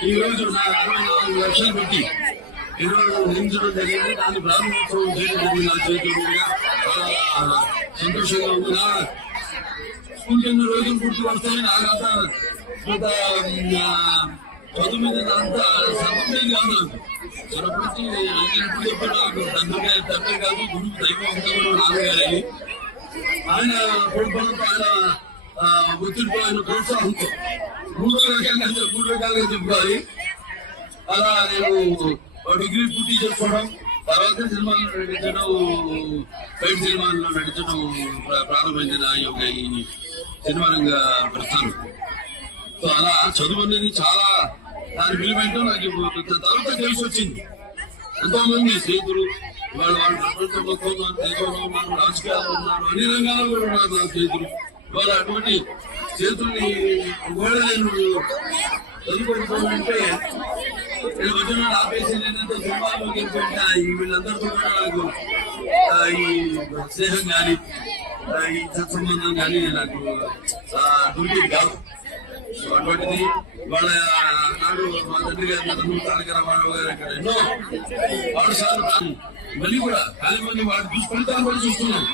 ఈ రోజు నా అరవై నాలుగు లక్షలు పెట్టి ఈరోజు నిర్మించడం జరిగింది. దాన్ని ప్రారంభోత్సవం చేయడం జరిగింది నా చేతుల చాలా సంతోషంగా ఉంది. నా ఇంకొన్ని రోజులు గుర్తు వస్తాయి? నాకంతా కొంత చదువు మీద అంత సమస్య కాదు నాకు. చిన్నప్పటి నుంచి ఎప్పుడు చెప్పాడు నాకు తండ్రి తండ్రి కాదు. గురువు దైవం అంతా నాన్నగారని ఆయన కుటుంబంతో ఆయన ఒత్తిడితో ఆయన ప్రోత్సాహంతో మూడో రకంగా మూడు రకాలుగా చెప్పుకోవాలి. అలా నేను డిగ్రీ పూర్తి చేసుకోవడం తర్వాత సినిమాలు నటించడం బయట సినిమాల్లో నటించడం ప్రారంభించిన యొక్క ఈ సినిమా రంగ ప్రస్థానం సో అలా చదువు అనేది చాలా దాని విలువేంటో నాకు ఇప్పుడు తర్వాత తెలిసి వచ్చింది. ఎంతో మంది స్నేహితులు వాళ్ళు వాళ్ళు ప్రపంచంలో ఉన్నారు దేశంలో ఉన్నారు ఉన్నారు అన్ని రంగాల్లో కూడా ఉన్నారు నా స్నేహితులు. వాళ్ళు అటువంటి చేతుల్ని ఒకవేళ చదువుకుంటుంటే నేను వచ్చిన ఆపేసి నేనంతా సినిమాలోకి వెళ్ళిపోయింటే ఈ వీళ్ళందరితో కూడా నాకు ఈ స్నేహం కానీ ఈ సత్సంబంధం కానీ నాకు ఆ, దొరికేది కాదు. సో అటువంటిది వాళ్ళ నాడు మా తండ్రి గారు మా తారక రామారావు గారు ఇక్కడ ఎన్నో పాఠశాలలు కాదు మళ్ళీ కూడా చాలా మంది వాటి దుష్ఫలితాలు కూడా చూస్తున్నాను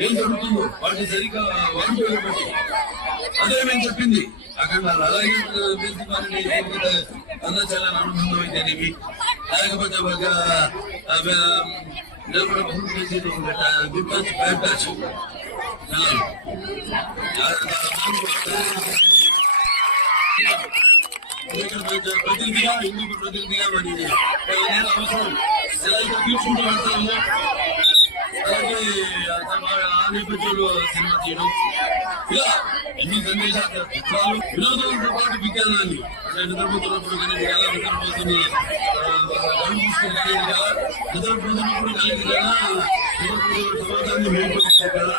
ఏం జరుగుతుందో వాటిని సరిగ్గా వాడుతూ అదే మేము చెప్పింది. అక్కడ అలాగే తెలిసి వారిని లేకపోతే అన్నచాలని అనుబంధం అయితేనేమి లేకపోతే ఒక నిలబడ చేసేది గుడ్ టచ్ బ్యాడ్ టచ్ ప్రతినిధిగా ఇందుకు ప్రతినిధిగా మరి అవసరం. ఎలా అయితే తీసుకుంటూ వెళ్తామో అలాగే ఆ సినిమా చేయడం ఇలా ఎన్ని సందేశాలు చిత్రాలు వినోదాలతో పాటు విజ్ఞానాన్ని అంటే నిద్రపోతున్నప్పుడు కానీ ఎలా నిద్రపోతున్న నిద్రపోతున్నప్పుడు కలిగి నిద్రపోతున్న సమాజాన్ని మేల్కొల్పే కదా